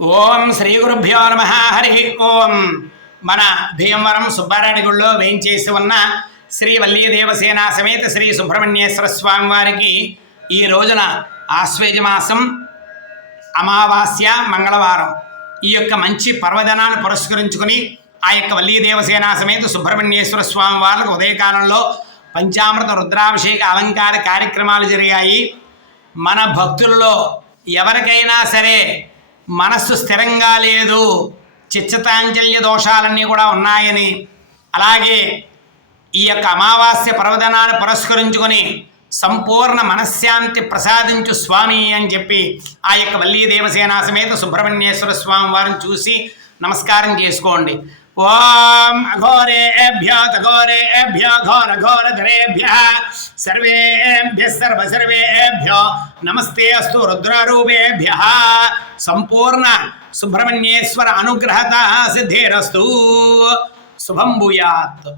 ఓం శ్రీ గురుభ్యో నమ. హరి ఓం. మన భీమవరం సుబ్బారెడ్డి గుళ్ళో వేయించేసి ఉన్న శ్రీ వల్లీ దేవసేన సమేత శ్రీ సుబ్రహ్మణ్యేశ్వర స్వామి వారికి ఈ రోజున ఆశ్వేజ మాసం అమావాస్య మంగళవారం ఈ యొక్క మంచి పర్వదినాన్ని పురస్కరించుకుని ఆ యొక్క వల్లీ దేవసేన సమేత సుబ్రహ్మణ్యేశ్వర స్వామి వారికి ఉదయకాలంలో పంచామృత రుద్రాభిషేక అలంకార కార్యక్రమాలు జరిగాయి. మన భక్తులలో ఎవరికైనా సరే మనస్సు స్థిరంగా లేదు, చిత్తచాంచల్య దోషాలన్నీ కూడా ఉన్నాయని, అలాగే ఈ యొక్క అమావాస్య పర్వదినాన్ని పురస్కరించుకొని సంపూర్ణ మనశ్శాంతి ప్రసాదించు స్వామి అని చెప్పి ఆ యొక్క వల్లీ దేవసేన సమేత సుబ్రహ్మణ్యేశ్వర స్వామి వారిని చూసి నమస్కారం చేసుకోండి. ఓం అఘోరేభ్యో తఘోరేభ్యో ఘోర ఘోరధరేభ్యః సర్వేభ్యః సర్వేభ్యో నమస్తే అస్తు రుద్రరూపేభ్యః. సంపూర్ణ సుబ్రహ్మణ్యేశ్వర అనుగ్రహత సిద్ధిరస్తు. శుభం భూయాత్.